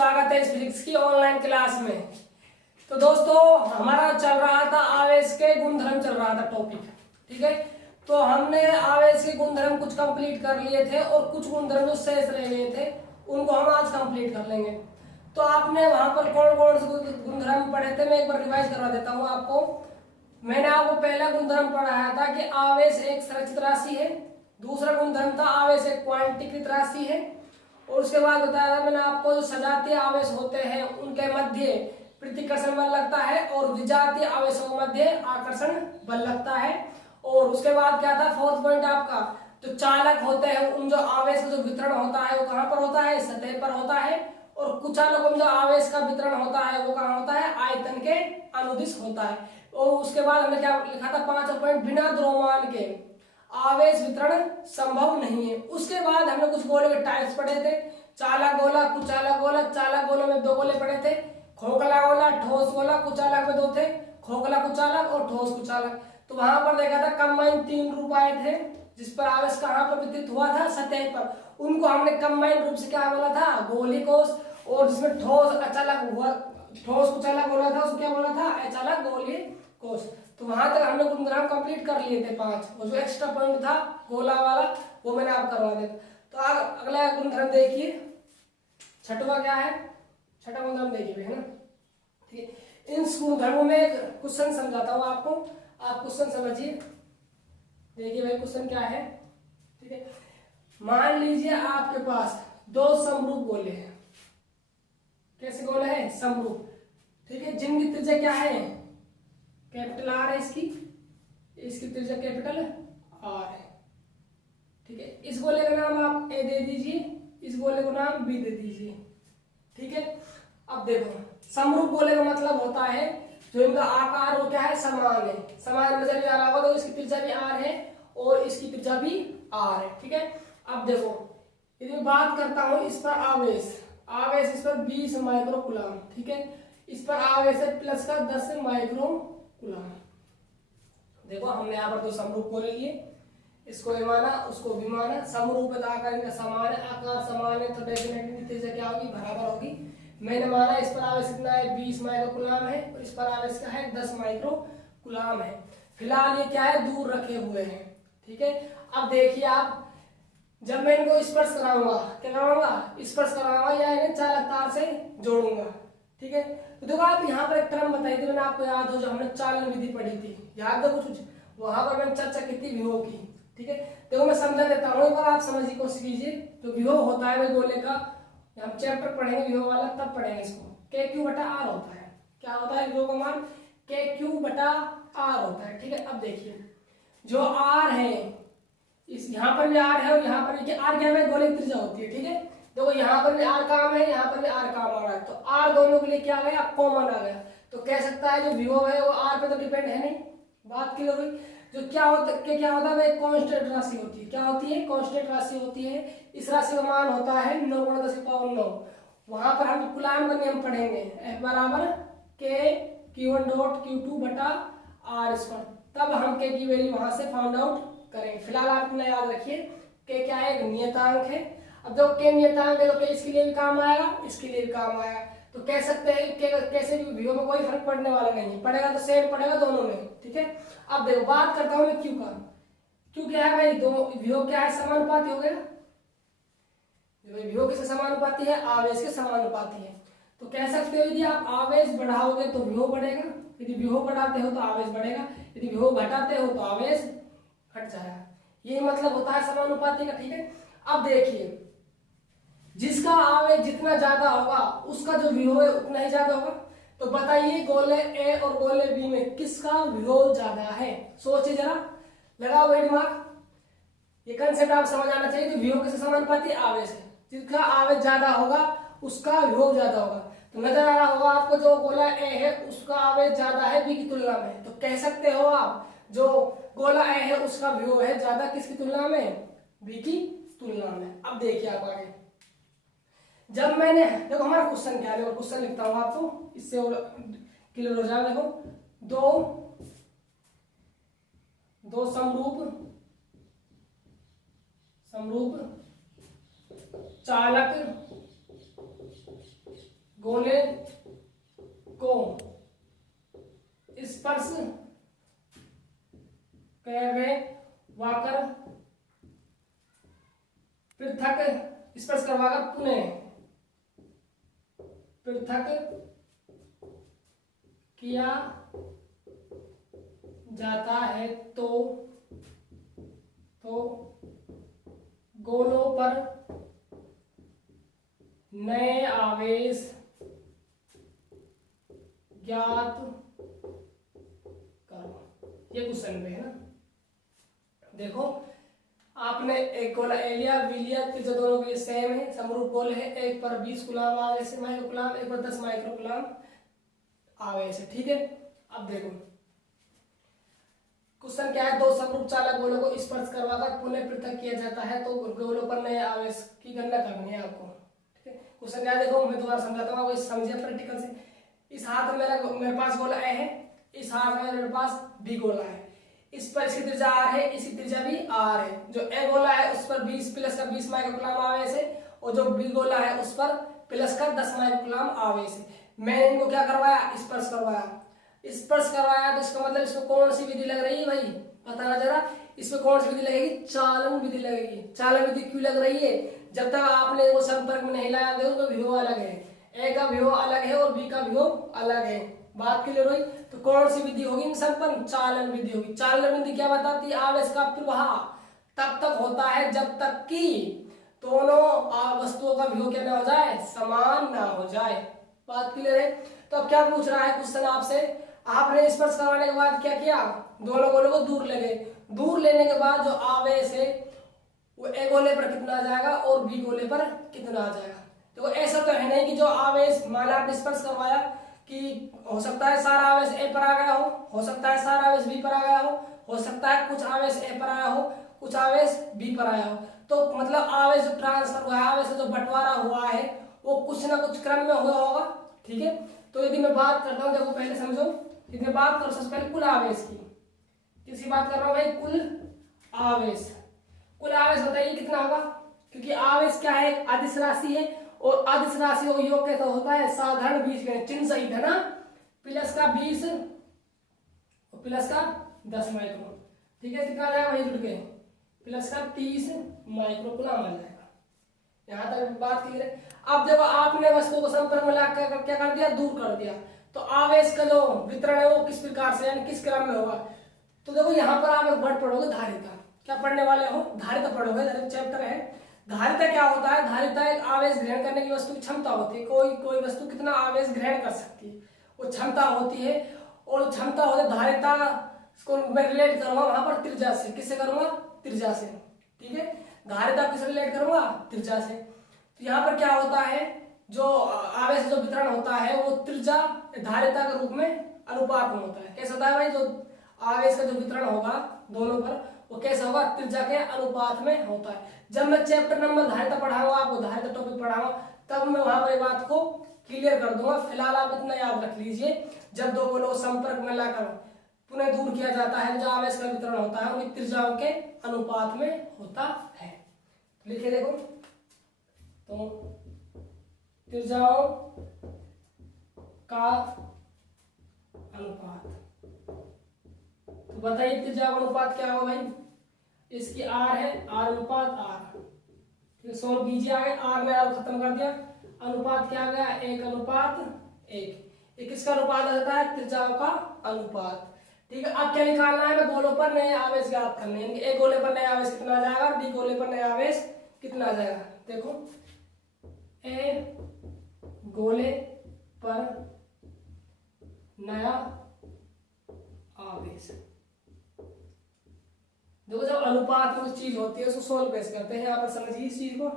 स्वागत है इस फिजिक्स की ऑनलाइन क्लास में। तो दोस्तों हमारा चल रहा था आवेश के गुणधर्म चल रहा था टॉपिक, ठीक है। तो हमने आवेश के गुणधर्म कुछ कंप्लीट कर लिए थे और कुछ गुणधर्म जो शेष रह गए थे उनको हम आज कंप्लीट कर लेंगे। तो आपने वहां पर कौन कौन से गुणधर्म पढ़े थे, मैं एक बार रिवाइज करवा देता हूँ आपको। मैंने आपको पहला गुणधर्म पढ़ाया था कि आवेश एक संरक्षित राशि है। दूसरा गुणधर्म था आवेश एक क्वांटीकृत राशि है। और उसके बाद बताया था मैंने आपको जो सजातीय आवेश होते हैं उनके मध्य प्रतिकर्षण बल लगता है और विजातीय आवेशों के मध्य आकर्षण बल लगता है। और उसके बाद क्या था फोर्थ पॉइंट आपका, जो चालक होते हैं उन जो आवेश का जो वितरण होता है वो कहाँ पर होता है, सतह पर होता है। और कुचालकों में जो आवेश का वितरण होता है वो कहाँ होता है, आयतन के अनुदिश होता है। और उसके बाद हमने क्या लिखा था, 5 पॉइंट, बिना द्रव्यमान के आवेश वितरण संभव नहीं है। उसके बाद हमने कुछ गोले के टाइप्स पढ़े थे, चालक गोला, कुचालक गोला। चालक गोलों में 2 गोले पढ़े थे, खोखला गोला, ठोस गोला। कुचालक में 2 थे, खोखला कुचालक और ठोस कुचालक। तो वहां पर देखा था कंबाइन 3 रूप आए थे जिस पर आवेश कहाँ पर वितरित हुआ था, सतह पर। उनको हमने कंबाइन रूप से क्या बोला था, गोली कोष। और जिसमें ठोस अचालक हुआ, ठोस कुचालक बोला था, उसको क्या बोला था, अचालक गोली कोष। तो वहां तक हमने गुणधर्म कंप्लीट कर लिए थे 5। और जो एक्स्ट्रा पॉइंट था गोला वाला वो मैंने आप करवा दिया। तो अगला गुणधर्म देखिए, छठवां क्या है, छठा गुणधर्म देखिए, है ना, ठीक है। इन गुणधर्मों में एक क्वेश्चन समझाता हूँ आपको, आप क्वेश्चन समझिए। देखिए भाई क्वेश्चन क्या है, ठीक है। मान लीजिए आपके पास 2 समरूप गोले हैं। कैसे गोले हैं, समरूप, ठीक है, जिनकी त्रिज्या क्या है, कैपिटल आर है इसकी त्रिज्या कैपिटल आर है, ठीक है। इस गोले का नाम आप ए दे दीजिए, इस गोले को नाम बी दे दीजिए, ठीक है। अब देखो समरूप गोले का मतलब होता है जो इनका आकार वो क्या है, समान है। समान नजर में आ रहा होगा तो इसकी त्रिज्या भी आर है और इसकी त्रिज्या भी आर है, ठीक है। अब देखो यदि मैं बात करता हूं इस पर आवेश इस पर 20 माइक्रो कूलम, ठीक है। इस पर आवेश है प्लस का 10 माइक्रो कूलम। देखो हमने यहाँ पर 2 समरूप गोले लिए, इसको भी माना उसको भी माना। समरूप आकार इनका समान है, आकार समान है तो डेफिनेटली त्रिज्या क्या होगी, बराबर होगी। मैंने माना इस पर आवेश कितना है, 20 माइक्रो कूलम है और इस पर आवेश क्या है, 10 माइक्रो कूलम है। फिलहाल ये क्या है, दूर रखे हुए हैं, ठीक है। अब देखिए आप, जब मैं इनको स्पर्श कराऊंगा, क्या कराऊंगा, स्पर्श कराऊंगा या इन्हें चालक तार से जोड़ूंगा, ठीक है। तो देखो आप यहाँ पर एक टर्म बताई थी मैंने, आपको याद हो जो हमने चालन विधि पढ़ी थी, याद है कुछ, वहां पर मैंने चर्चा की थी विभव की, ठीक है। देखो मैं समझा देता हूँ, एक बार आप समझने की कोशिश कीजिए। जो विभव होता है वही गोले का, हम चैप्टर पढ़ेंगे विभव वाला तब पढ़ेंगे इसको, k/r होता है। क्या होता है विभव का मान, k/r होता है, ठीक है। अब देखिए जो r है, इस यहाँ पर भी r है और यहाँ पर भी r क्या है, गोले की त्रिज्या होती है, ठीक है। देखो यहाँ पर भी r काम है, यहाँ पर भी r काम आ रहा है, तो r दोनों के लिए क्या आ गया, कॉमन आ गया। तो कह सकता है जो विभव है वो r पे तो डिपेंड है नहीं, बात क्लियर हुई। जो क्या होता है वो एक कांस्टेंट राशि होती है। क्या होती है, कांस्टेंट राशि होती है। इस राशि का मान होता है 9 × 10⁹ वहां पर हम कूलॉम का नियम पढ़ेंगे, F बराबर k q1 डॉट q2 बटा r स्क्वायर, तब हम k की वैल्यू वहां से फाउंड आउट करेंगे। फिलहाल आप याद रखिए k क्या है, एक नियतांक है। अब जो k नियतांक है तो k इसके लिए भी काम आएगा, इसके लिए भी काम आएगा। तो कह सकते हैं कि कैसे भी विभव में कोई फर्क पड़ने वाला नहीं है, पड़ेगा तो सेम पड़ेगा दोनों में, ठीक है। अब देखो बात करता हूं मैं q का। q क्या है भाई, दो विभव क्या है, समानुपाती हो गया। विभव किसके समानुपाती है, आवेश के समानुपाती है। तो कह सकते हो यदि आप आवेश बढ़ाओगे तो विभव बढ़ेगा, यदि विभव बढ़ाते हो तो आवेश बढ़ेगा, यदि विभव घटाते हो तो आवेश घट जाएगा। ये मतलब होता है समानुपाती का, ठीक है। अब देखिए जिसका आवेश जितना ज्यादा होगा उसका जो विभव है उतना ही ज्यादा होगा। तो बताइए गोले ए और गोले बी में किसका विभव ज्यादा है, सोचिए जरा, लगाओ भाई दिमाग। ये कंसेप्ट आप समझ आना चाहिए कि विभव किसके समानुपाती, आवेश है। जिसका आवेश ज्यादा होगा उसका विभव ज्यादा होगा। तो नजर आ रहा होगा आपको जो गोला ए है उसका आवेश ज्यादा है बी की तुलना में। तो कह सकते हो आप जो गोला ए है उसका विभव है ज्यादा किसकी तुलना में, बी की तुलना में। अब देखिए आप आगे, जब मैंने देखो हमारा क्वेश्चन क्या है, क्वेश्चन लिखता हूं आपको इससे और क्लियर हो जाए। देखो दो समरूप चालक गोले को स्पर्श करवाकर पृथक स्पर्श करवाकर पुनः पृथक किया जाता है तो गोलों पर नए आवेश ज्ञात करो। ये क्वेश्चन में है ना। देखो आपने एक गोला ए लिया, बी लिया, जो दोनों के सेम है, समरूप गोले है। एक पर 20 कूलम आवेश है माइक्रो कूलम, एक पर 10 माइक्रो कूलम आवेश है। ठीक है, अब देखो क्वेश्चन क्या है, दो समरूप चालक गोलों को स्पर्श करवाकर पुनः पृथक किया जाता है तो गोलों पर नए आवेश की गणना करनी है आपको। ठीक है, क्वेश्चन क्या है देखो, मैं दोबारा समझाता हूँ, आपको समझिए प्रैक्टिकल से। इस हाथ में मेरे पास गोला ए है, इस हाथ में मेरे पास बी गोला है। इस पर इसकी त्रिज्या आर है, इसकी त्रिज्या भी आर है। जो ए गोला है उस पर 20 प्लस का 20 माइक्रो कूलम आवेश है, और जो बी गोला है उस पर प्लस का 10 माइक्रो कूलम आवेश है। मैंने इनको क्या करवाया, स्पर्श करवाया। स्पर्श करवाया तो इसका मतलब इसमें कौन सी विधि लग रही है भाई, बताना जरा। इसमें कौन सी विधि लगेगी, चालन विधि लगेगी। चालन विधि क्यों लग रही है, जब तक आपने वो संपर्क में नहीं लाया तो विभव अलग है, ए का विभव अलग है और बी का विभव अलग है। बात क्लियर हुई। तो कौन सी विधि होगी इन संपन्न, चालन विधि होगी। चालन विधि क्या बताती है, आवेश का प्रवाह तब तक होता है जब तक कि दोनों वस्तुओं का विभव क्या ना हो जाए, समान ना हो जाए। बात क्लियर है। तो अब क्या पूछ रहा है क्वेश्चन आपसे, आपने स्पर्श करवाने के बाद क्या किया, दोनों गोलों को दूर ले गए। दूर लेने के बाद जो आवेश है वो ए गोले पर कितना आ जाएगा और बी गोले पर कितना आ जाएगा। तो ऐसा तो है नहीं कि जो आवेश माना आपने स्पर्श करवाया कि हो सकता है सारा आवेश ए पर आ गया हो सकता है सारा आवेश बी पर आ गया हो सकता है कुछ आवेश ए पर आया हो, कुछ आवेश बी पर आया हो। तो मतलब आवेश जो ट्रांसफर हुआ है, आवेश जो बंटवारा हुआ है वो कुछ ना कुछ क्रम में हुआ होगा। ठीक है, तो यदि मैं बात करता हूँ, देखो पहले समझो, यदि मैं बात करूँ सबसे पहले कुल आवेश की, किसकी बात कर रहा हूँ भाई, कुल आवेश। कुल आवेश बताइए कितना होगा, क्योंकि आवेश क्या है, अदिश राशि है, और अदिश राशि को योग कैसा होता है, साधारण बीजगणित चिन्ह सहित है ना, प्लस का 20 और प्लस का 10 माइक्रो। ठीक है, कितना आ जाएगा वही जुड़ के, प्लस का 30 माइक्रो कूलम आ जाएगा। यहाँ तक बात क्लियर है। अब जब आपने वस्तु को संपर्क में लाकर क्या कर दिया, दूर कर दिया, तो आवेश का जो वितरण है वो किस प्रकार से यानी किस क्रम में होगा। तो देखो यहाँ पर आप एक वर्ड पढ़ोगे धारिता, क्या पढ़ने वाले हो, धारिता पढ़ोगे, चैप्टर है धारिता। क्या होता है, धारिता एक आवेश ग्रहण करने की वस्तु की क्षमता होती है। कोई वस्तु कितना आवेश ग्रहण कर सकती है वो क्षमता होती है, और क्षमता होती है धारिता को मैं रिलेट करूंगा वहां पर त्रिज्या से। किससे करूंगा, त्रिज्या से। ठीक है, धारिता किससे रिलेट करूंगा, त्रिज्या से। तो यहाँ पर क्या होता है, जो आवेश जो वितरण होता है वो त्रिज्या धारिता के रूप में अनुपात में होता है। कैसा होता है भाई, जो आवेश का जो वितरण होगा दोनों पर वो कैसा होगा, त्रिज्या के अनुपात में होता है। जब मैं चैप्टर नंबर धारिता पढ़ाऊंगा, आपको धारिता टॉपिक पढ़ाऊंगा, तब मैं वहां पर बात को क्लियर कर दूंगा। फिलहाल आप इतना याद रख लीजिए, जब दो गोलों को संपर्क में लाकर पुनः दूर किया जाता है, जो आवेश का वितरण होता है उनकी त्रिज्याओं के अनुपात में होता है। लिखिए देखो, तो त्रिज्याओं का अनुपात, तो बताइए त्रिज्या अनुपात क्या होगा भाई, इसकी आर है, आर अनुपात आर। ठीक है, 16 बीजे आ गए, आर में आर खत्म कर दिया, अनुपात क्या आ गया, 1 अनुपात 1। किसका अनुपात आ जाता है, त्रिज्याओं का अनुपात। ठीक है, अब क्या निकालना है, गोलों पर नए आवेश ज्ञात करने हैं। एक गोले पर नया आवेश कितना आ जाएगा, बी गोले पर नया आवेश कितना आ जाएगा। देखो, ए गोले पर नया आवेश, देखो जब अनुपात में चीज होती है उसको सोल्व कैसे करते हैं, यहाँ पर समझिए इस चीज को।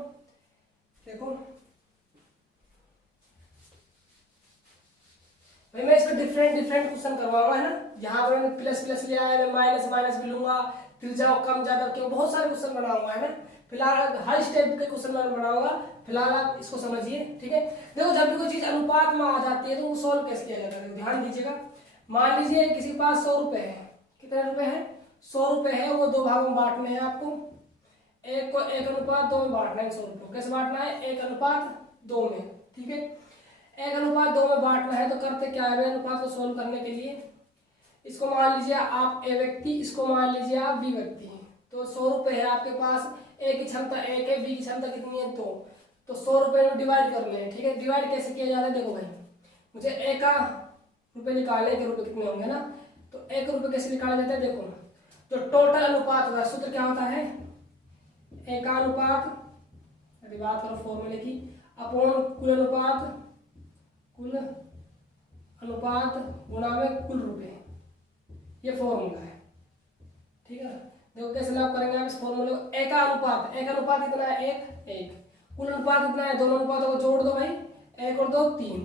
देखो भाई, मैं इसमें डिफरेंट क्वेश्चन करवाऊंगा, है ना। यहाँ पर मैंने प्लस प्लस लिया है, मैं माइनस माइनस भी लूंगा, त्रिज्या कम ज्यादा क्यों, बहुत सारे क्वेश्चन बनाऊंगा, है ना। फिलहाल हर स्टेप के क्वेश्चन मैं बनाऊंगा, फिलहाल आप इसको समझिए। ठीक है, देखो जब भी कोई चीज अनुपात में आ जाती है तो वो सोल्व कैसे किया जाता है, ध्यान दीजिएगा। मान लीजिए किसी के पास 100 रुपए है, कितने रुपए है, 100 रुपए है, वो दो भागों में बांटने हैं आपको। एक को 1 अनुपात 2 में बांटना है 100 रुपए, कैसे बांटना है, 1 अनुपात 2 में। ठीक है, 1:2 में बांटना है तो करते क्या है, अनुपात को सोल्व करने के लिए इसको मान लीजिए आप ए व्यक्ति, इसको मान लीजिए आप बी व्यक्ति। तो 100 रुपये है आपके पास, ए की क्षमता 1 है, बी की क्षमता कितनी है 2। तो 100 रुपये में डिवाइड कर लें, ठीक है। डिवाइड कैसे किया जाता है, देखो भाई मुझे ए का रुपये निकालने के रुपये कितने होंगे ना, तो 1 रुपये कैसे निकाला जाता है, देखो जो टोटल अनुपात होगा सूत्र क्या होता है, ए का अनुपात, यदि बात करो फॉर्मूले की, अपॉन कुल अनुपात गुणा में कुल रुपये, ये फॉर्मूला है, ठीक है। देखो कैसे लाभ करेंगे आप इस फॉर्मूले को, ए का अनुपात कितना है 1, कुल अनुपात कितना है, दोनों अनुपातों को जोड़ दो भाई, 1 और 2 3,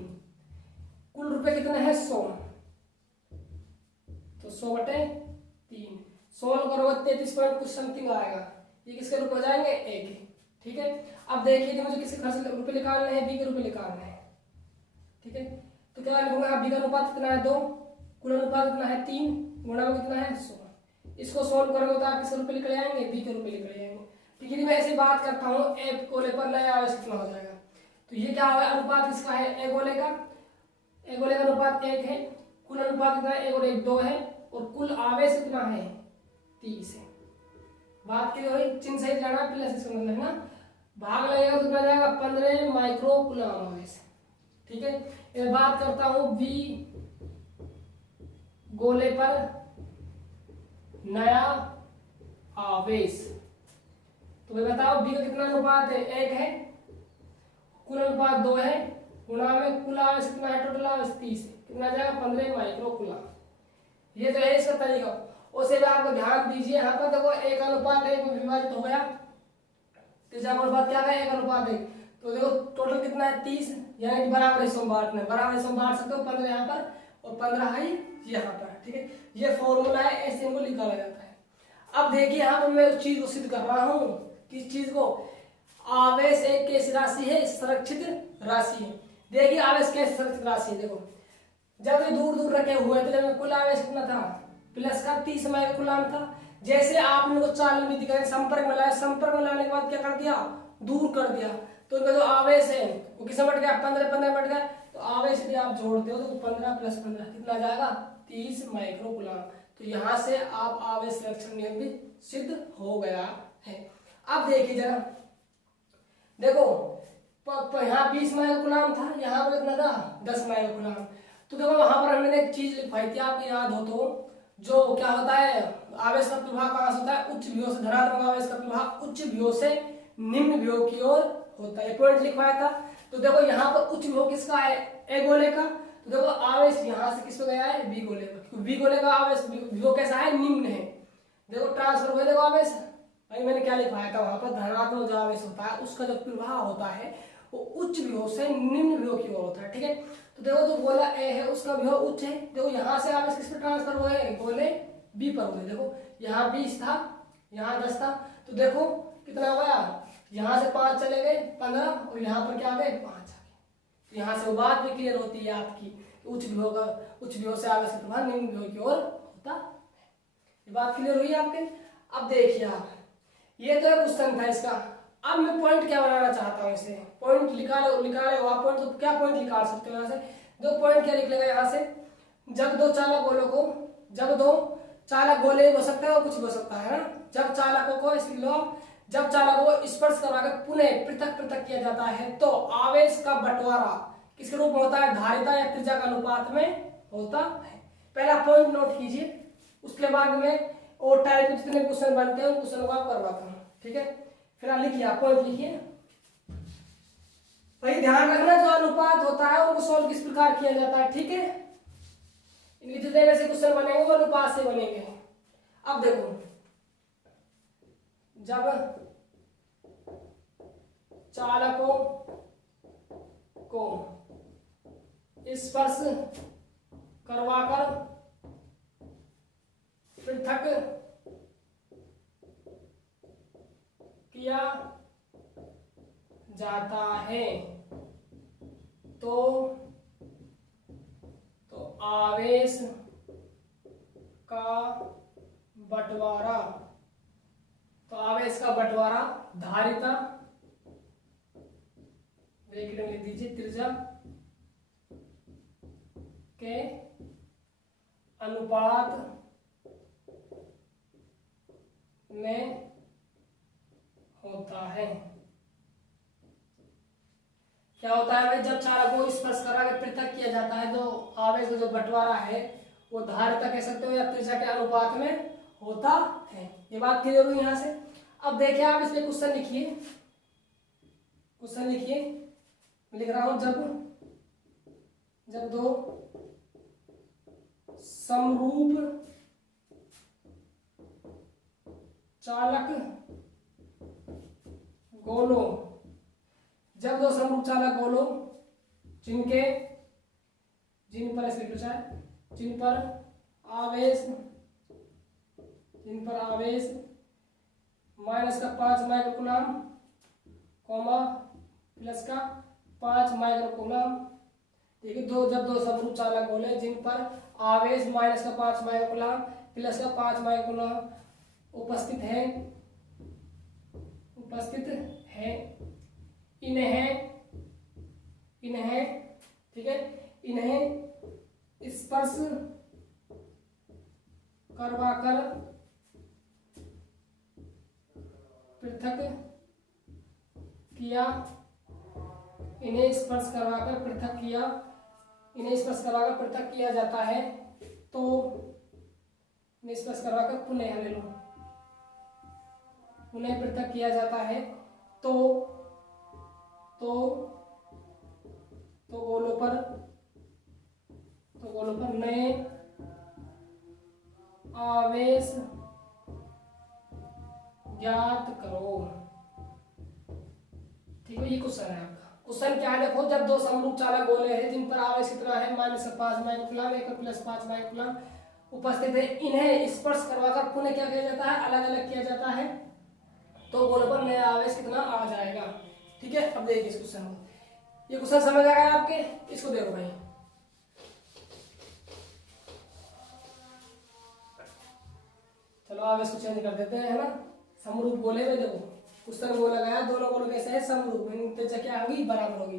कुल रुपए कितने हैं 100, तो 100/3 सोल्व करोगे 33 पॉइंट कुछ समथिंग आएगा, ये किसके रुपए हो जाएंगे, ए के, ठीक है। अब देखिए मुझे किसके खर्च रुपए निकालने हैं, बी के रुपए निकालने हैं, ठीक है। तो क्या लिखूंगा, बी का अनुपात कितना है 2, कुल अनुपात कितना है 3, गुणा में कितना है 100। इसको सोल्व करोगे तो आप किसके रुपए निकल आएंगे, बी के रुपए निकल आएंगे, ठीक है। मैं ऐसे बात करता हूँ, ए गोले पर नया आवेश कितना हो जाएगा, तो ये क्या होगा, अनुपात किसका है, ए गोले का अनुपात 1 है, कुल अनुपात कितना है 1 और 1 2 है, और कुल आवेश कितना है 30 है। बात के लिए चिन्ह सही जाना, प्लस समझना है ना, भाग लगेगा तो कितना जाएगा 15 माइक्रो कूलम आवेश, ठीक है। मैं बात करता हूँ बी गोले पर नया आवेश, तो मैं बताओ बी का कितना अनुपात है, 1 है, कुल अनुपात 2 है, गुणा में कुल आवेश कितना है, टोटल आवेश 30 है, कितना जाएगा 15 माइक्रो कूलम। ये तो है इसका तरीका। उसे भी आपको ध्यान दीजिए, यहाँ पर देखो 1:1 में विभाजित हो गया, तीसरा अनुपात क्या है 1:1, तो देखो टोटल कितना है 30, यानी कि बराबर हिस्सों में बांटना है, बराबर हिस्सों में बांट सकते हो, 15 यहाँ पर और 15 है यहाँ पर, ठीक है। ये फॉर्मूला है, ऐसे इनको निकाला जाता है। अब देखिए यहाँ पर मैं उस चीज को सिद्ध कर रहा हूँ, किस चीज को, आवेश एक कैसी राशि है, संरक्षित राशि है। देखिए आवेश कैसे संरक्षित राशि है, देखो जब ये दूर दूर रखे हुए थे, जब कुल आवेश कितना था प्लस का 30 माइक्रोकूलम था, जैसे आपने को चाल में दिखाया संपर्क में लाया, संपर्क में लाने के बाद क्या कर दिया, दूर कर दिया, तो इनका जो आवेश है वो किसमें बढ़ गया, 15 बढ़ गया, तो आवेश यदि आप जोड़ते हो तो 15 + 15 कितना जाएगा 30 माइक्रोकूलम। तो यहाँ से आप आवेश संरक्षण नियम भी सिद्ध हो गया है। अब देखिए जरा, देखो यहाँ 20 माइक्रोकूलम था, यहाँ पर कितना था 10 माइक्रोकूलम। तो देखो वहां पर हमने एक चीज लिखवाई थी, आपको याद हो तो, जो क्या होता है आवेश का प्रवाह कहाँ से होता है, उच्च विभव से, धनात्मक आवेश का प्रवाह उच्च विभव से निम्न विभव की ओर होता है, पॉइंट लिखवाया था। तो देखो यहाँ पर उच्च विभव किसका है, ए गोले का, तो देखो आवेश यहाँ से किस पे गया है, बी गोले पर, बी गोले का आवेश विभव कैसा है, निम्न है। देखो ट्रांसफर हुआ, देखो आवेश भाई मैंने क्या लिखवाया था वहां पर, धनात्मक जो आवेश होता है उसका जो प्रवाह होता है वो उच्च विभव से निम्न विभव की ओर होता है, ठीक है। तो देखो जो गोला ए है उसका विभव उच्च है, देखो यहाँ से आवेश किस पे ट्रांसफर हुए, गोले बी पर हुए। देखो यहाँ 20 था, यहाँ 10 था, तो देखो कितना हुआ, यहाँ से 5 चले गए 15, और यहाँ पर क्या आ गए 5 आ गए। तो यहाँ से वो बात भी क्लियर होती है आपकी, उच्च विभव से आवेश का प्रवाह निम्न विभव की ओर होता है। ये बात क्लियर हुई आपके। अब देखिए आप, ये तो क्वेश्चन था इसका। अब मैं पॉइंट क्या बनाना चाहता हूँ, इसे पॉइंट निकाले आप पॉइंट, तो क्या पॉइंट निकाल सकते हो यहाँ से, दो पॉइंट क्या निकलेगा यहाँ से, जब दो चालक गोलों को, जब दो चालक गोले हो सकता है और कुछ भी हो सकता है ना, जब चालकों को इसलिए लो, जब चालकों को स्पर्श करवाकर पुनः पृथक किया जाता है तो आवेश का बंटवारा किसके रूप में होता है, धारिता या त्रिज्या का अनुपात में होता है। पहला पॉइंट नोट कीजिए, उसके बाद में और टाइप के जितने क्वेश्चन बनते हैं उन क्वेश्चन को आप करवाता हूँ, ठीक है। फिर आप लिखिए, आप पॉइंट लिखिए भाई, ध्यान रखना जो अनुपात होता है उनको सोल्व किस प्रकार किया जाता है, ठीक है। इनके जितने वैसे क्वेश्चन बनेंगे वो अनुपात से बनेंगे। अब देखो, जब चालकों को स्पर्श करवाकर पृथक किया जाता है तो आवेश का बंटवारा, धारिता ब्रैकेट में लिख दीजिए त्रिज्या के अनुपात में होता है। क्या होता है भाई, जब चालक को स्पर्श करा के पृथक किया जाता है तो आवेश का जो बंटवारा है वो धारिता कह सकते हो या त्रिज्या के अनुपात में होता है। ये बात क्लियर हुई यहाँ से। अब देखिए आप इसमें क्वेश्चन लिखिए, क्वेश्चन लिखिए, लिख रहा हूं, जब दो समरूप चालक गोलों, जब दो समरूप चालक गोलों जिन पर आवेश -5 माइक्रोकूलम प्लस का 5 माइक्रोकूलम, देखिए जब दो समरूप चालक गोले जिन पर आवेश -5 माइक्रोकूलम प्लस का 5 माइक्रोकूलम उपस्थित है इन्हें ठीक है, इन्हें स्पर्श करवाकर पृथक किया जाता है, तो निष्कर्ष करवाकर पुनः ले लो, पुनः पृथक किया जाता है तो गोलों पर नए आवेश ज्ञात करो। ठीक है, ये क्वेश्चन है आपका। क्वेश्चन क्या है देखो, जब दो समरूप चालक गोले हैं जिन पर आवेश कितना है -5 माइक्रोकूलम, एक प्लस 5 माइक्रोकूलम उपस्थित है, इन्हें स्पर्श करवाकर पुनः क्या किया जाता है, अलग अलग किया जाता है, तो गोलों पर नया आवेश कितना आ जाएगा। ठीक है, अब देखिए इस क्वेश्चन को, ये क्वेश्चन समझ आ गया आपके, इसको देखो भाई। चलो आवेश को चेंज कर देते हैं, है ना। समरूप गोले में देखो क्वेश्चन बोला गया दोनों गोलों कैसे है, समरूप, त्रिज्या क्या होगी, बराबर होगी।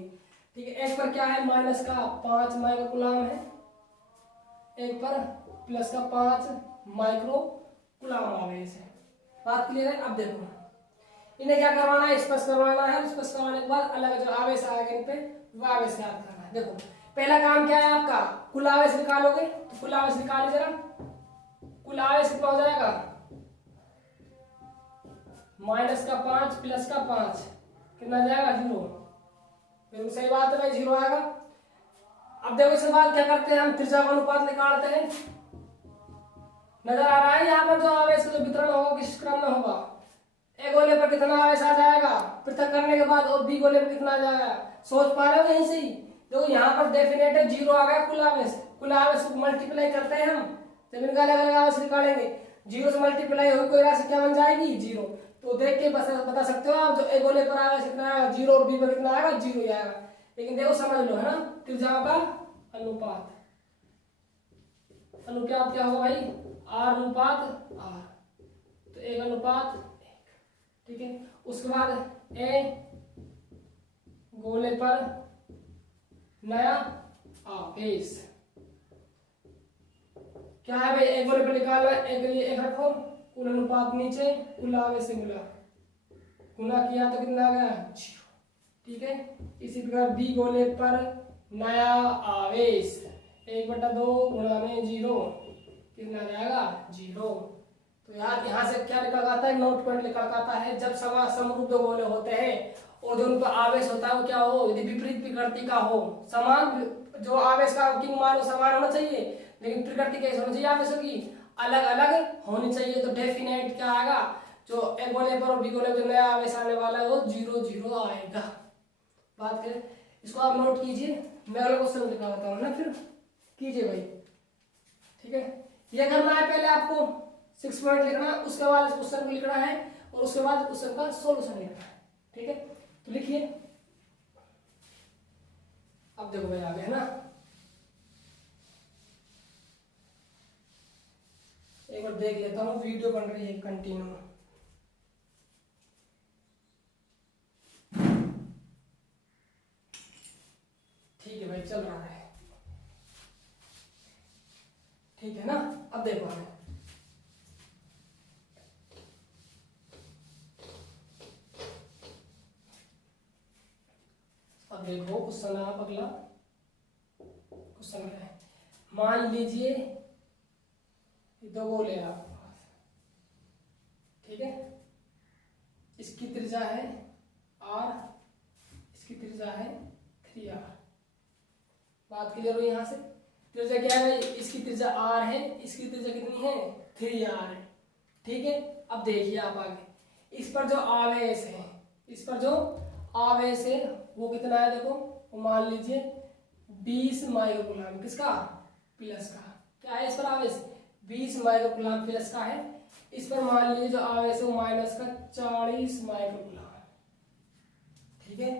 ठीक है, एक पर क्या है -5 माइक्रोकूलम है, एक पर +5 माइक्रोकूलम आवेश है। बात क्लियर है। अब देखो इन्हें क्या करवाना है, स्पर्श करवाना है, स्पर्श करवाने के बाद अलग जो आवेश आएगा इन पे वो आवेश याद करना है। देखो पहला काम क्या है आपका, कुल आवेश निकालोगे, तो कुल आवेश निकालिए जरा, कुल आवेश कितना हो जाएगा, -5 +5 कितना जाएगा, 0। बिल्कुल सही बात है भाई, 0 आएगा। अब देखो इसके बाद क्या करते हैं हम, त्रिज्या का अनुपात निकालते हैं। नजर आ रहा है यहाँ पर जो आवेश का जो वितरण होगा किस क्रम में होगा, ए गोले पर कितना आवेश आ जाएगा पृथक करने के बाद, और बी गोले पर कितना आ जाएगा, सोच पा रहे हो यहीं से ही। देखो यहाँ पर डेफिनेट है 0 आ गया कुल आवेश, कुल आवेश को मल्टीप्लाई करते हैं हम, जब इनका अलग अलग आवेश निकालेंगे 0 से मल्टीप्लाई होगी कोई राशि क्या बन जाएगी, 0। तो देख के बता सकते हो आप, जो ए गोले पर आवेश कितना आएगा 0 और बी पर कितना आएगा 0 ही आएगा। लेकिन देखो समझ लो, है ना, त्रिज्याओं का अनुपात क्या होगा भाई, R अनुपात R, तो 1 अनुपात 1। ठीक है, उसके बाद ए गोले पर नया आवेश क्या है भाई, एक गोले पर निकालो, एक के लिए 1 रखो, कुल अनुपात नीचे, कुल आवेश से गुना किया तो कितना आ गया, 0। ठीक है, इसी प्रकार बी गोले पर नया आवेश 1/2 गुणा में 0 कितना जाएगा, 0। तो यार यहाँ से क्या निकल आता है, नोट पॉइंट निकल आता है, जब समरूप दो गोले होते हैं और जो उन पर आवेश होता है वो क्या हो, यदि विपरीत प्रकृति का हो, समान जो आवेश का किंग मान समान होना चाहिए, लेकिन प्रकृति कैसे होनी चाहिए आवेशों की, अलग अलग होनी चाहिए, तो डेफिनेट क्या आएगा, जो एक गोले पर और बी गोले पर नया आवेश आने वाला है वो 0 0 आएगा। बात करें, इसको आप नोट कीजिए, मैं अगला क्वेश्चन दिखाता हूँ ना, फिर कीजिए भाई। ठीक है, ये करना है, पहले आपको 6 पॉइंट लिखना है, उसके बाद इस क्वेश्चन को लिखना है और उसके बाद क्वेश्चन का सॉल्यूशन लिखना है। ठीक है, तो लिखिए। अब देखो भाई आगे, है ना, एक बार देख लेता हूँ, वीडियो बन रही है कंटिन्यू। ठीक है भाई, चल रहा है। ठीक है ना। अब देखो हमें अब देखो क्वेश्चन आप अगला क्वेश्चन क्या है। मान लीजिए दो गोले हैं आपके पास, ठीक है। इसकी त्रिज्या है r, इसकी त्रिज्या है 3r। बात क्लियर हुई यहाँ से। त्रिज्या क्या है, इसकी त्रिज्या r है, इसकी त्रिज्या कितनी है 3r है, ठीक है। अब देखिए आप आगे इस पर जो आवेश है, इस पर जो आवेश है वो कितना है, देखो वो मान लीजिए 20 माइक्रोकूलम, किसका, प्लस का। क्या है इस पर आवेश 20 माइक्रोकूलम प्लस का है। इस पर मान लीजिए जो आवेश है वो माइनस का 40 माइक्रोकूलम, ठीक है।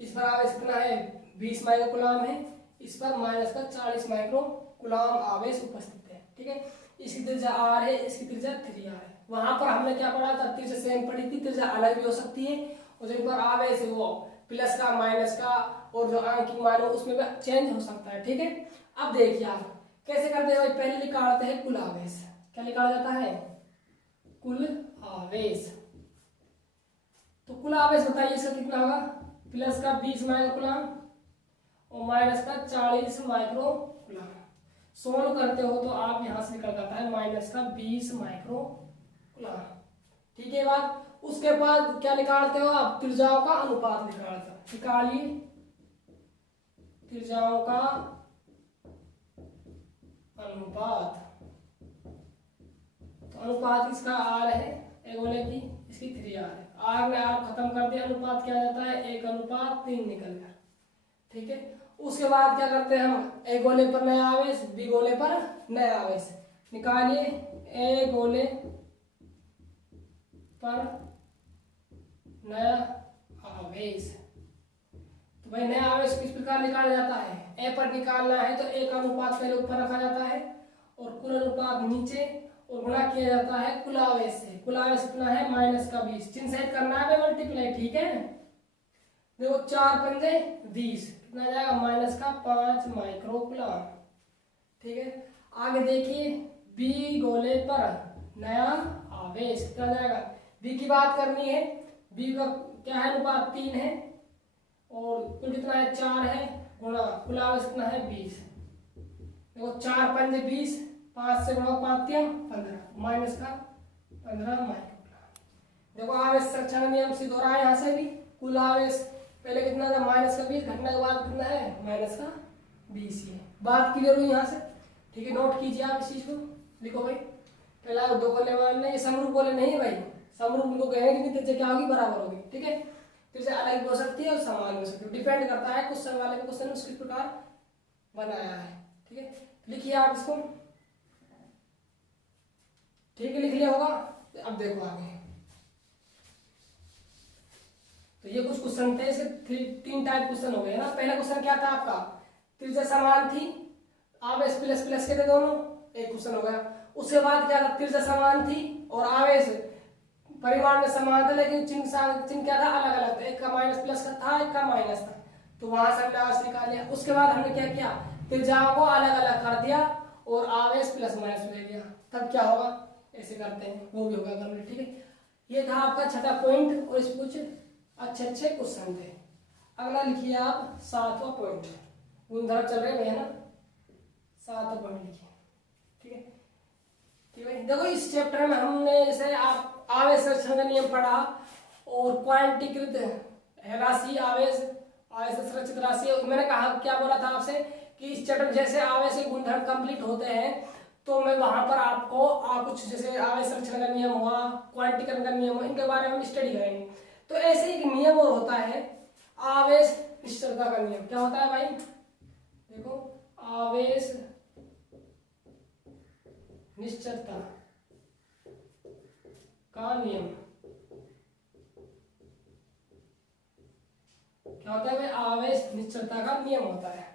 इस पर आवेश कितना है 20 माइक्रोकूलम है, इस पर माइनस का 40 माइक्रोकूलम आवेश उपस्थित है, ठीक है। इसकी त्रिज्या r है, इसकी त्रिज्या 3r है। वहां पर हमने क्या पढ़ा था, त्रिज्या सेम पढ़ी थी, त्रिज्या अलग भी हो सकती है, और जिन पर आवेश है वो प्लस का माइनस का और जो अंक मान हो उसमें भी चेंज हो सकता है, ठीक है। अब देखिए आप कैसे करते हैं भाई, पहले निकालते हैं कुल आवेश। क्या निकाला जाता है, कुल आवेश। तो कुल आवेश बताइए इसका कितना होगा, प्लस का 20 माइक्रोकूलम और माइनस का 40 माइक्रोकूलम। सोल्व करते हो तो आप यहां से निकल जाता है माइनस का 20 माइक्रोकूलम, ठीक है बात। उसके बाद क्या निकालते हो आप, त्रिज्याओं का अनुपात निकालिए, त्रिज्याओं का अनुपात। तो अनुपात इसका r है, एक गोले की, इसकी 3r है। r में r खत्म कर दिया, अनुपात क्या जाता है 1:3 निकल गया, ठीक है। उसके बाद क्या करते हैं हम, ए गोले पर नया आवेश, बी गोले पर नया आवेश निकालिए। ए गोले पर नया आवेश, तो भाई नया आवेश किस प्रकार निकाला जाता है, ए पर निकालना है तो ए का अनुपात पहले ऊपर रखा जाता है और कुल अनुपात नीचे, और गुणा किया जाता है कुल आवेश से। कुल आवेश कितना है माइनस का 20, चिन्ह सहित करना है मल्टीप्लाई, ठीक है। देखो 4 पंजे 20, कितना जाएगा माइनस का 5 माइक्रोकूलम, ठीक है। आगे देखिए बी गोले पर नया आवेश कितना जाएगा, बी की बात करनी है, बी का क्या है अनुपात 3 है और कुल कितना है 4 है, गुणा कुल आवेश कितना है 20। देखो 4 पंजे 20, 5 से गुणा 5 15, माइनस का 15 माइक्रोकूलम। देखो आवेश संरक्षण नियम सिद्ध हो रहा है यहाँ से भी। कुल आवेश पहले कितना था माइनस का 20, घटना के बाद कितना है माइनस का 20 ही है। बात क्लियर हुई यहाँ से, ठीक है। नोट कीजिए आप इस चीज को, लिखो भाई। पहला दो गोले मानने, ये समरूप गोले नहीं भाई, समरूप उनको कहेंगे कि त्रिज्या क्या होगी, बराबर होगी, ठीक है। त्रिज्या अलग भी हो सकती है और समान हो सकती है, डिपेंड करता है क्वेश्चन वाले को क्वेश्चन उस प्रकार बनाया है, ठीक है। लिखिए आप इसको, ठीक है, लिख लिया होगा। अब देखो आगे, तो ये कुछ क्वेश्चन थे, इसके 3 टाइप क्वेश्चन हो गए ना। पहला क्वेश्चन क्या था आपका, त्रिज्या समान थी, आवेश प्लस प्लस के थे दोनों, एक क्वेश्चन हो गया। उसके बाद क्या था, त्रिज्या समान थी और आवेश परिमाण में समान था, लेकिन चिन्ह क्या था अलग अलग था, एक का माइनस प्लस का था, एक का माइनस था, तो वहां से हमने आवेश निकाल लिया। उसके बाद हमने क्या किया, त्रिज्याओं को अलग अलग कर दिया और आवेश प्लस माइनस ले लिया, तब क्या होगा, ऐसे करते हैं, वो भी होगा कंप्लीट, ठीक है। ये था आपका छठा पॉइंट और इस कुछ अच्छे क्वेश्चन थे। अगला लिखिए आप 7वां पॉइंट, गुणधर्म चल रहे हैं ना, 7वां पॉइंट लिखिए, ठीक है। ठीक है देखो इस चैप्टर में हमने जैसे आप आवेश संरक्षण का नियम पढ़ा और क्वांटीकृत राशि आवेश संरक्षित राशि, मैंने कहा क्या बोला था आपसे कि इस चैप्टर जैसे आवेश के गुणधर्म कंप्लीट होते हैं तो मैं वहां पर आपको कुछ जैसे आवेश संरक्षण का नियम हुआ, क्वांटीकरण का नियम हुआ, इनके बारे में हम स्टडी करेंगे। तो ऐसे एक नियम और होता है आवेश निश्चलता का नियम। क्या होता है भाई, देखो आवेश निश्चलता का नियम क्या होता है भाई, आवेश निश्चलता का नियम होता है।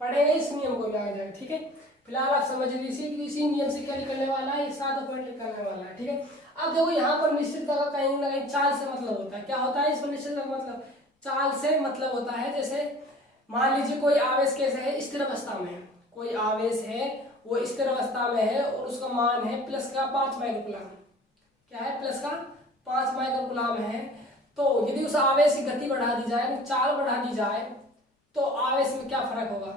पढ़ेंगे इस नियम को आ जाएगा, ठीक है। फिलहाल आप समझ लीजिए कि इसी नियम से क्या निकलने वाला है, एक 7 पॉइंट निकलने वाला है, ठीक है। अब देखो यहाँ पर निश्चितता का कहीं ना कहीं चाल से मतलब होता है। क्या होता है इसमें निश्चितता का मतलब, चाल से मतलब होता है। जैसे मान लीजिए कोई आवेश कैसे है, स्थिर अवस्था में, कोई आवेश है वो स्थिर अवस्था में है और उसका मान है प्लस का 5 माइक्रोकूलम। क्या है? प्लस का 5 माइक्रोकूलम है। तो यदि उस आवेश की गति बढ़ा दी जाए, चाल बढ़ा दी जाए, तो आवेश में क्या फर्क होगा?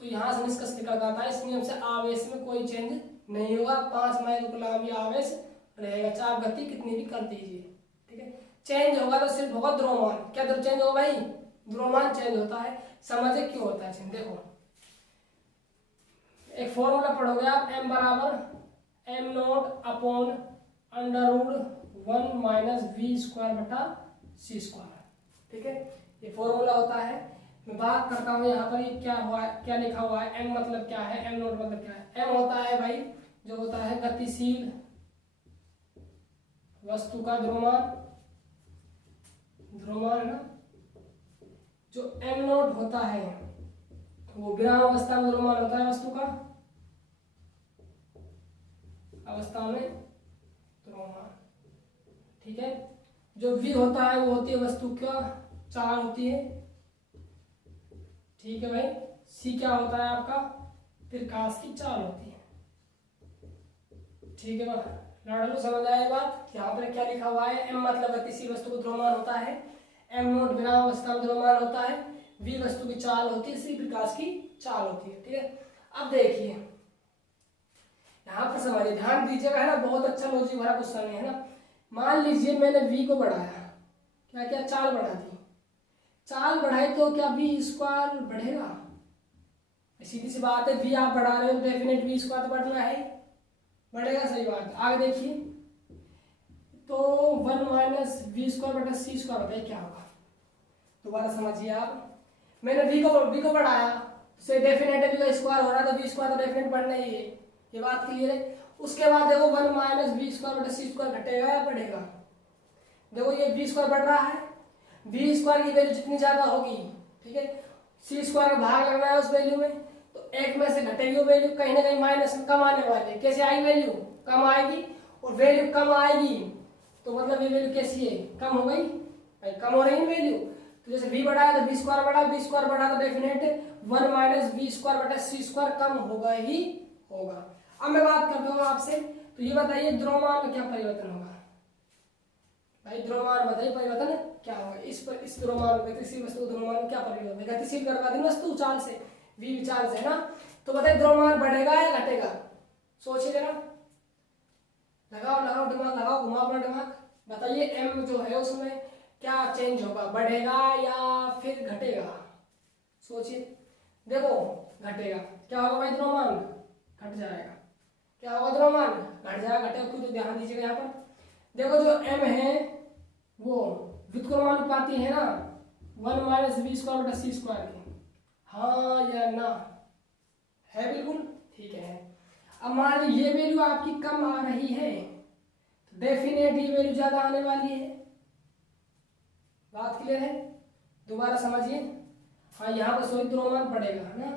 तो यहाँ से निष्कर्ष निकल जाता है इस नियम से आवेश में कोई चेंज नहीं होगा, 5 माइक्रोकूलम ये आवेश रहेगा, चाहे आप गति कितनी भी कर दीजिए। ठीक है, चेंज होगा तो सिर्फ होगा द्रव्यमान। क्या चेंज होगा भाई? द्रव्यमान चेंज होता है। समझे क्यों होता है चेंज? देखो एक फॉर्मूला पढ़ोगे आप, m बराबर m naught upon under root 1 minus v square बटा सी स्क्वायर। ठीक है, ये फॉर्मूला होता है। मैं बात करता हूँ यहाँ पर ये क्या हुआ है, क्या लिखा हुआ है, m मतलब क्या है, m नॉट मतलब क्या है। m होता है भाई जो होता है गतिशील वस्तु का द्रव्यमान, द्रव्यमान ना। जो m नॉट होता है वो विराम अवस्था में द्रव्यमान होता है वस्तु का, अवस्था में द्रव्यमान। ठीक है, जो v होता है वो होती है वस्तु का चाल होती है। ठीक है भाई, c क्या होता है आपका? प्रकाश की चाल होती है। ठीक है भाई, लाडलू समझ आए बात? यहाँ पर क्या लिखा हुआ है, m मतलब गतिशील वस्तु को द्रव्यमान होता है, m नॉट विराम अवस्था में द्रव्यमान होता है, v वस्तु की चाल होती है, c प्रकाश की चाल होती है। ठीक है, अब देखिए यहाँ पर समझिए, ध्यान दीजिएगा, है ना, बहुत अच्छा लॉजिक भरा क्वेश्चन है ना। मान लीजिए मैंने v को बढ़ाया, क्या क्या चाल बढ़ा दी, चाल बढ़ाई तो क्या v स्क्वायर बढ़ेगा? सीधी सी बात है, v आप बढ़ा रहे हो डेफिनेट v स्क्वायर तो बढ़ना है, बढ़ेगा, सही बात। आगे देखिए तो 1 माइनस वी स्क्वायर बटा सी स्क्वायर बताइए क्या होगा? दोबारा समझिए आप, मैंने v को बढ़ाया से डेफिनेट v का स्क्वायर हो रहा है तो v स्क्वायर तो डेफिनेट बढ़ना ही है, ये बात क्लियर है। उसके बाद देखो 1 माइनस वी स्क्वायर बटा सी स्क्वायर घटेगा या बढ़ेगा? देखो ये वी स्क्वायर बढ़ रहा है, वी स्क्वायर की वैल्यू जितनी ज्यादा होगी, ठीक है, सी स्क्वायर का भाग लगना है उस वैल्यू में, तो एक में से घटेगी वो वैल्यू, कहीं ना कहीं माइनस में कम आने वाली है। कैसे आएगी वैल्यू? कम आएगी, और वैल्यू कम आएगी तो मतलब ये वैल्यू कैसी है? कम हो गई भाई, कम हो रही है वैल्यू। तो जैसे v बढ़ाया तो v स्क्वायर बढ़ा, v स्क्वायर बढ़ा तो डेफिनेट 1 माइनस वी स्क्वायर बटा सी स्क्वायर कम होगा ही होगा। अब मैं बात करता हूँ आपसे, तो ये बताइए द्रव्यमान में क्या परिवर्तन होगा? भाई द्रव्यमान बताइए परिवर्तन क्या होगा? इस द्रव्यमान गतिशील वस्तु द्रव्यमान में क्या परिवर्तन? गतिशील करवा दी वस्तु चाल से, v चाल से ना, तो बताइए द्रव्यमान बढ़ेगा या घटेगा? सोचिए जरा, लगाओ दिमाग लगाओ, घुमाओ अपना दिमाग, बताइए m जो है उसमें क्या चेंज होगा, बढ़ेगा या फिर घटेगा? सोचिए, देखो घटेगा। क्या होगा भाई? द्रव्यमान घट जाएगा। क्या होगा? द्रव्यमान घट जाएगा, घटेगा, खुद ध्यान दीजिएगा यहाँ पर। देखो जो m है वो व्युत्क्रमानुपाती है ना 1 माइनस वी स्क्वायर बटा सी स्क्वायर की, हाँ या ना? है बिल्कुल ठीक है। अब मान लीजिए ये वैल्यू आपकी कम आ रही है तो डेफिनेट ये वैल्यू ज्यादा आने वाली है। बात क्लियर है? दोबारा समझिए, हाँ यहाँ पर सॉरी द्रव्यमान बढ़ेगा है ना,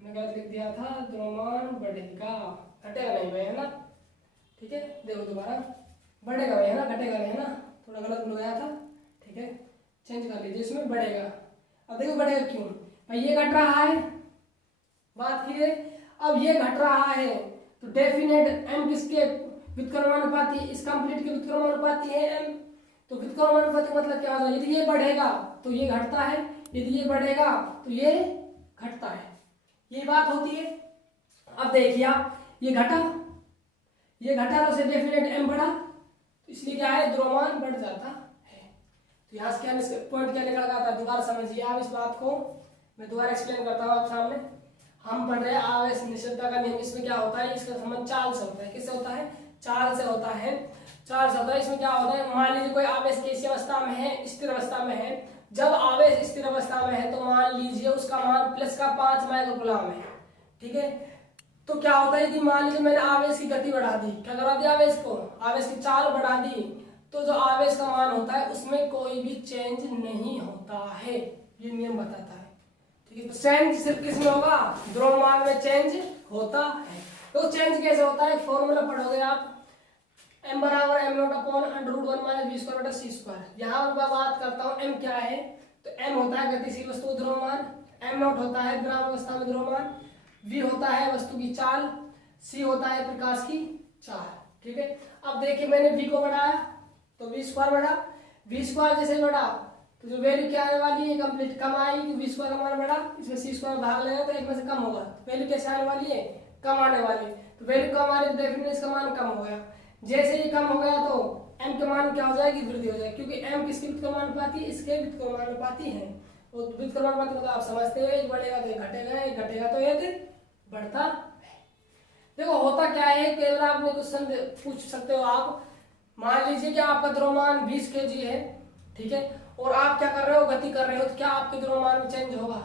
मैं गलत लिख दिया था, द्रव्यमान बढ़ेगा, घटेगा नहीं भाई, है ना। ठीक है, देखो दोबारा बढ़ेगा भाई, है ना, घटेगा नहीं, है ना, थोड़ा गलत हो गया था। ठीक है, चेंज कर लीजिए, इसमें बढ़ेगा। अब देखो बढ़ेगा क्यों भाई, ये घट रहा है, बात क्लियर है। अब ये घट रहा है तो डेफिनेट m किसके व्युत्क्रमानुपाती, इस कंप्लीट के व्युत्क्रमानुपाती है m, तो व्युत्क्रमानुपाती मतलब क्या होता है? यदि ये बढ़ेगा तो ये घटता है, यदि ये बढ़ेगा तो ये घटता है, ये बात होती है। अब देखिए आप, ये घटा तो से डेफिनेट m बढ़ा, तो इसलिए क्या है? द्रव्यमान बढ़ जाता है। तो यहाँ से क्या पॉइंट क्या निकल आता है? दोबारा समझिए आप इस बात को, मैं दोबारा एक्सप्लेन करता हूँ आप सामने। हम पढ़ रहे हैं आवेश निश्चलता का नियम, इसमें क्या होता है? इसका संबंध चाल से होता है। किससे होता है? चाल से होता है, चाल से होता है। इसमें क्या होता है? मान लीजिए कोई आवेश कैसी अवस्था में है? स्थिर अवस्था में है। जब आवेश स्थिर अवस्था में है तो मान लीजिए उसका मान प्लस का 5 माइक्रोकूलम है। ठीक है, तो क्या होता है? यदि मान लीजिए मैंने आवेश की गति बढ़ा दी, क्या करा दिया? आवेश को, आवेश की चाल बढ़ा दी, तो जो आवेश का मान होता है उसमें कोई भी चेंज नहीं होता है, ये नियम बताता है। ठीक है, तो चेंज सिर्फ किसमें होगा? द्रव्यमान में चेंज होता है। तो चेंज कैसे होता है? फॉर्मूला पढ़ोगे आप, m बराबर m naught upon under root 1 minus v square बटा सी स्क्वायर। यहाँ मैं बात करता हूँ m क्या है, तो m होता है गतिशील वस्तु द्रव्यमान, m नॉट होता है विराम अवस्था में द्रव्यमान, V होता है वस्तु की चाल, C होता है प्रकाश की चाल। ठीक है, अब देखिए मैंने V को बढ़ाया तो V स्क्वायर बढ़ा, V स्क्वायर जैसे बढ़ा तो जो वैल्यू क्या आने वाली है कंप्लीट कम आएगी, V स्क्वायर का मान बढ़ा, इसमें C स्क्वायर भाग लेगा तो एक में से कम होगा, तो वैल्यू कैसे आने वाली है कम आने वाली है, तो वैल्यू कम आ रही है तो डेफिनेटली इसका मान कम हो गया। जैसे ही कम हो गया तो m के मान क्या हो जाएगी वृद्धि हो जाएगी, क्योंकि m किसके व्युत्क्रमानुपाती है इसके व्युत्क्रमानुपाती है, और व्युत्क्रमानुपाती मतलब आप समझते हो एक बढ़ेगा तो एक घटेगा, एक घटेगा तो एक बढ़ता है। देखो होता क्या है, कई बार आपने क्वेश्चन पूछ सकते हो आप, मान लीजिए कि आपका द्रव्यमान 20 kg है, ठीक है, और आप क्या कर रहे हो गति कर रहे हो, तो क्या आपके द्रव्यमान में चेंज होगा,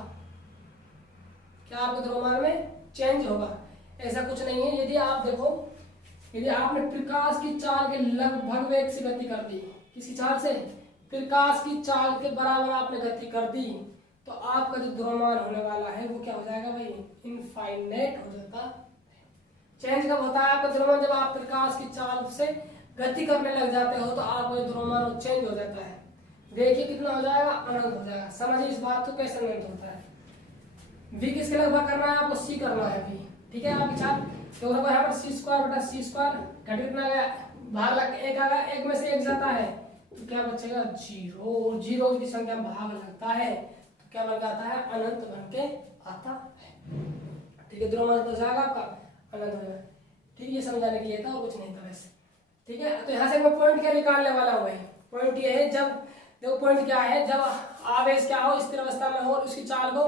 क्या आपके द्रव्यमान में चेंज होगा? ऐसा कुछ नहीं है। यदि आप देखो, यदि आपने प्रकाश की चाल के लगभग वेग से गति कर दी, किसी चाल से प्रकाश की चाल के बराबर आपने गति कर दी, तो आपका जो द्रव्यमान होने वाला है वो क्या हो जाएगा भाई, इनफाइनाइट हो जाता है। चेंज कब होता है आपका द्रव्यमान, जब आप प्रकाश की चाल से गति करने लग जाते हो तो आपका जो द्रव्यमान चेंज हो जाता है। देखिए कितना हो जाएगा, अनंत हो जाएगा। समझिए इस बात को कैसे अनंत होता है। v किसके लगभग करना है आपको, c करना है v, ठीक है। आप विचार तो यहाँ पर सी स्क्वायर बटा सी स्क्वायर घट कितना गया, भाग लग एक आ गया, एक में से एक जाता है तो क्या बचेगा जीरो, और जीरो की संख्या में भाग लगता है तो क्या बन जाता है अनंत बन के आता है। ठीक है, द्रव्यमान तो जाएगा आपका अनंत हो जाएगा। ठीक है, ये समझाने के लिए था और कुछ नहीं था वैसे। ठीक है, तो यहाँ से मैं पॉइंट क्या निकालने वाला हूँ भाई, पॉइंट ये है, जब देखो पॉइंट क्या है, जब आवेश क्या हो स्थिर अवस्था में हो और उसकी चाल को,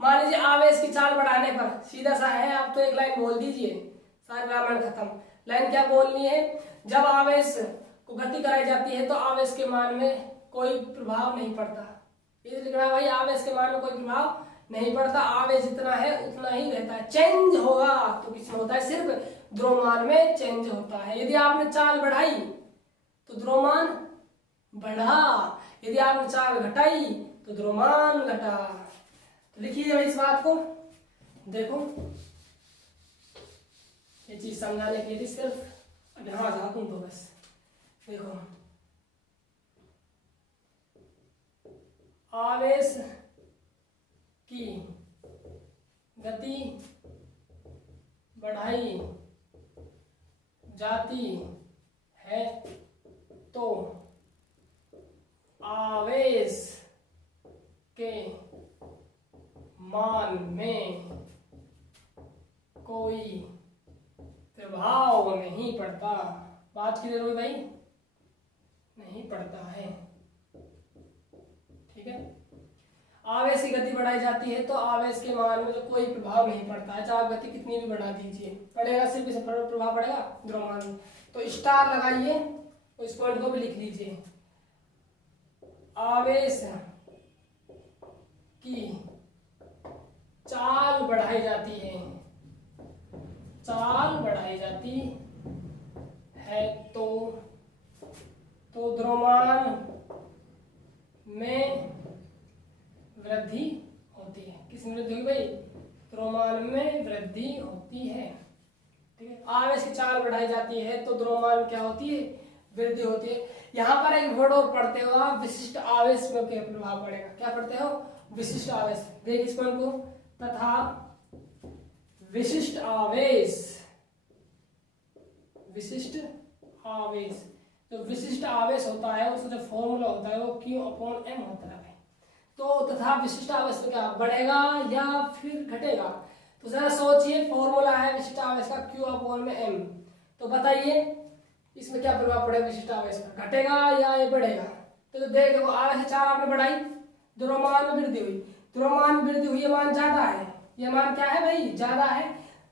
मान लीजिए आवेश की चाल बढ़ाने पर, सीधा सा है, आप तो एक लाइन बोल दीजिए सारी रामायण खत्म। लाइन क्या बोलनी है, जब आवेश को गति कराई जाती है तो आवेश के मान में कोई प्रभाव नहीं पड़ता। ये लिखना भाई, आवेश के मान में कोई प्रभाव नहीं पड़ता, आवेश जितना है उतना ही रहता है। चेंज होगा तो किसमें होता है, सिर्फ द्रव्यमान में चेंज होता है। यदि आपने चाल बढ़ाई तो द्रव्यमान बढ़ा, यदि आपने चाल घटाई तो द्रव्यमान घटा। तो लिखिए भाई इस बात को, देखो ये चीज समझाने के लिए सिर्फ यहाँ जाता हूं तो बस देखो, आवेश की गति बढ़ाई जाती है तो आवेश के मान में कोई प्रभाव नहीं पड़ता। बात क्लियर हुई भाई, नहीं पड़ता है। ठीक है, आवेश की गति बढ़ाई जाती है तो आवेश के मान में तो कोई प्रभाव नहीं पड़ता है, चाहे आप गति कितनी भी बढ़ा दीजिए, पड़ेगा सिर्फ इसे प्रभाव पड़ेगा द्रव्यमान में। तो स्टार लगाइए, इस पॉइंट को भी लिख लीजिए, आवेश की चाल बढ़ाई जाती है, चाल बढ़ाई जाती है तो द्रव्यमान में वृद्धि होती है। किस में वृद्धि होगी भाई, द्रव्यमान में वृद्धि होती है। ठीक है, आवेश की चाल बढ़ाई जाती है तो द्रव्यमान क्या होती है, वृद्धि होती है। यहाँ पर एक वर्ड और पढ़ते हो आप, विशिष्ट आवेश में क्या प्रभाव पड़ेगा, क्या पढ़ते हो, विशिष्ट आवेश। देखिए इस पॉइंट को, तथा विशिष्ट आवेश, विशिष्ट आवेश, जो विशिष्ट आवेश होता है उसका जो फॉर्मूला होता है वो Q/m होता है। तो तथा विशिष्ट आवेश में क्या बढ़ेगा या फिर घटेगा, तो जरा सोचिए, फॉर्मूला है विशिष्ट आवेश का Q/m, तो बताइए इसमें क्या प्रभाव पड़ेगा, विशिष्ट आवेश में घटेगा या ये बढ़ेगा। तो देखो आवेश चाल आपने बढ़ाई, द्रव्यमान में वृद्धि हुई, द्रव्यमान में वृद्धि हुई, ये मान ज्यादा है, ये मान क्या है भाई ज्यादा है,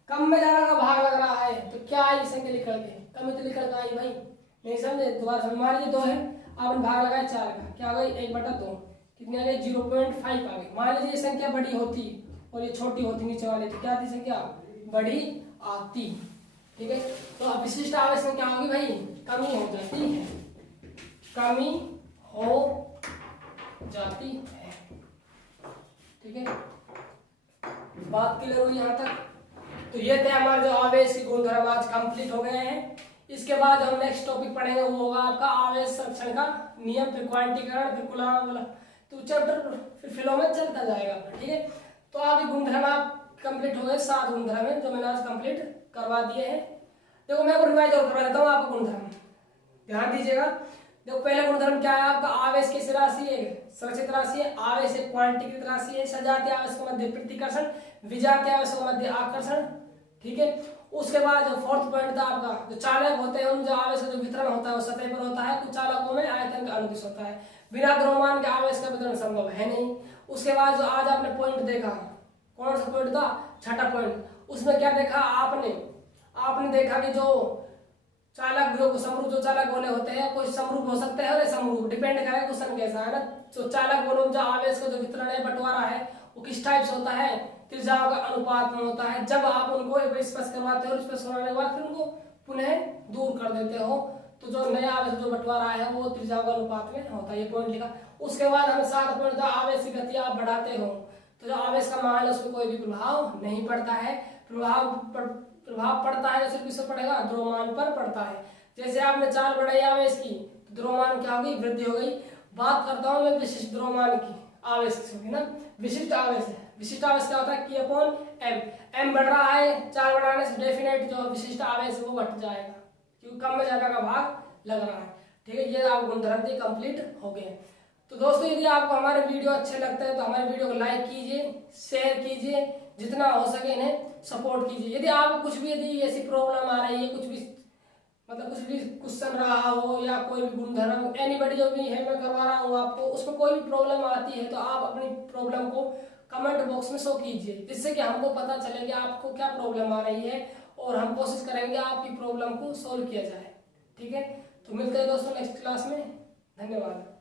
कम में ज्यादा का भाग लग रहा है तो क्या आई संख्या निकल के, कम तो निकल आई भाई, नहीं समझे, दोबारा समझ, मान लीजिए 2 है, आपने भाग लगाया 4 का, क्या हो गई 1/2, कितनी आ गई 0.5 आ गई। मान लीजिए ये संख्या बड़ी होती और ये छोटी होती नीचे वाली, तो क्या आती संख्या बड़ी आती। ठीक है, तो अब विशिष्ट आवेश में क्या होगी भाई, कमी हो जाती है, कमी हो जाती है। ठीक है, बात क्लियर हुई यहाँ तक। तो ये थे हमारे जो आवेश के गुणधर्म आज कंप्लीट हो गए हैं। इसके बाद हम नेक्स्ट टॉपिक पढ़ेंगे, वो होगा आपका आवेश संरक्षण का नियम, फिर क्वांटीकरण, फिर कूलॉम, तो चैप्टर फिर फिलोमेन चलता जाएगा। ठीक है, तो आप गुणधर्म आप कंप्लीट हो गए 7 गुणधर्म है जो मैंने आज कंप्लीट करवा दिए हैं। देखो मैं रिवाइज और करवा देता हूँ आपका गुणधर्म, ध्यान दीजिएगा। देखो पहला गुणधर्म क्या है आपका, आवेश किस राशि है, संरक्षित राशि है। आवेश एक क्वांटिकृत राशि है। सजातीय आवेश को मध्य प्रतिकर्षण, विजातीय आवेश को मध्य आकर्षण, ठीक है। उसके बाद जो फोर्थ पॉइंट था आपका, जो चालक होते हैं उन जो आवेश का जो वितरण होता है वो सतह पर होता है। कुछ चालकों में आयतन का अनुदिश होता है। बिना द्रव्यमान के आवेश का वितरण संभव है नहीं। उसके बाद जो आज आपने पॉइंट देखा, कौन सा पॉइंट था, छठा पॉइंट, उसमें क्या देखा आपने देखा कि जो चालक जो समरूप जो चालक गोले होते हैं, कोई समरूप हो सकते हैं और समरूप, डिपेंड करेगा क्वेश्चन कैसा है ना। तो चालक गोलों में जो आवेश का जो वितरण है, बंटवारा है, वो किस टाइप से होता है, त्रिज्याओं का अनुपात में होता है। जब आप उनको स्पर्श करवाते हो, स्पर्श करवाने के बाद फिर उनको पुनः दूर कर देते हो, तो जो नया आवेश जो बंटवारा है वो त्रिज्याओं का अनुपात में होता है। ये पॉइंट लिखा। उसके बाद हमें 7 पॉइंट था, आवेश की गति आप बढ़ाते हो तो जो आवेश का मान है उसमें कोई भी प्रभाव नहीं पड़ता है। प्रभाव पड़ता है जैसे किस पर पड़ेगा, द्रव्यमान पर पड़ता है। जैसे आपने चाल बढ़ाई आवेश की तो द्रव्यमान क्या होगी, वृद्धि हो गई। बात करता हूं मैं विशिष्ट द्रव्यमान की, आवेश की होगी ना, विशिष्ट आवेश है। विशिष्ट आवेश क्या होता है, K/M। M बढ़ रहा है, चाल बढ़ाने से डेफिनेट जो विशिष्ट आवेश है वो घट जाएगा, क्योंकि कम में ज्यादा का भाग लग रहा है। ठीक है, ये आप गुणधर्म कंप्लीट हो गए। तो दोस्तों यदि आपको हमारे वीडियो अच्छे लगते हैं तो हमारे वीडियो को लाइक कीजिए, शेयर कीजिए, जितना हो सके इन्हें सपोर्ट कीजिए। यदि आपको कुछ भी यदि ऐसी प्रॉब्लम आ रही है, कुछ भी मतलब कुछ भी क्वेश्चन रहा हो या कोई भी गुणधर्म एनीबॉडी जो भी है मैं करवा रहा हूँ आपको, उसमें कोई भी प्रॉब्लम आती है तो आप अपनी प्रॉब्लम को कमेंट बॉक्स में शो कीजिए, जिससे कि हमको पता चले कि आपको क्या प्रॉब्लम आ रही है और हम कोशिश करेंगे आपकी प्रॉब्लम को सॉल्व किया जाए। ठीक है, तो मिलते हैं दोस्तों नेक्स्ट क्लास में। धन्यवाद।